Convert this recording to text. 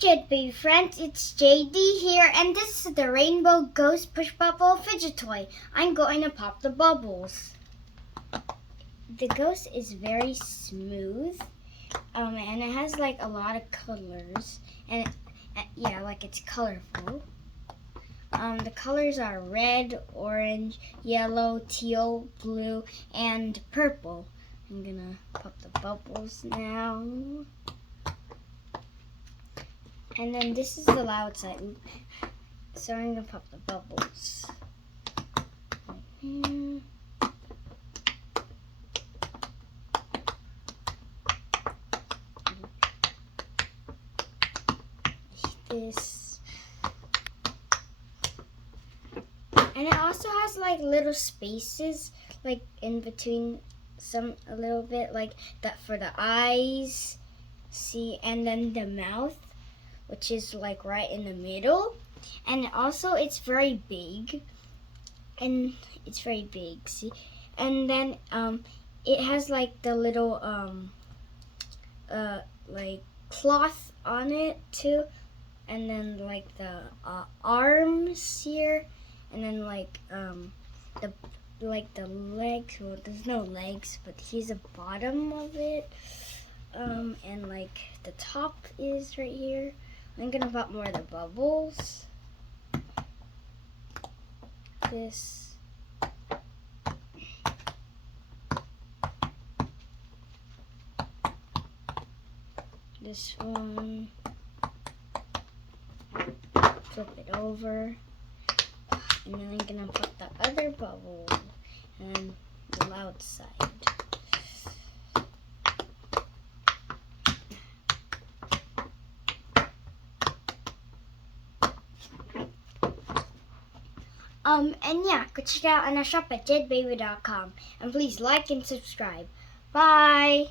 Fidget baby friends, it's JD here, and this is the Rainbow Ghost Push Bubble Fidget Toy. I'm going to pop the bubbles. The ghost is very smooth, and it has like a lot of colors, and yeah, like it's colorful. The colors are red, orange, yellow, teal, blue, and purple. I'm gonna pop the bubbles now. And then this is the loud side. So I'm gonna pop the bubbles. Right here. This. And it also has like little spaces like in between a little bit like that for the eyes. See, and then the mouth, which is like right in the middle. And also it's very big. See? And then it has like the little like cloth on it too. And then like the arms here, and then like the legs. Well, there's no legs, but here's the bottom of it. And like the top is right here. I'm gonna pop more of the bubbles. This. This one. Flip it over. And then I'm gonna put the other bubble and the loud side. And yeah, go check out our shop at jedbaby.com. And please like and subscribe. Bye!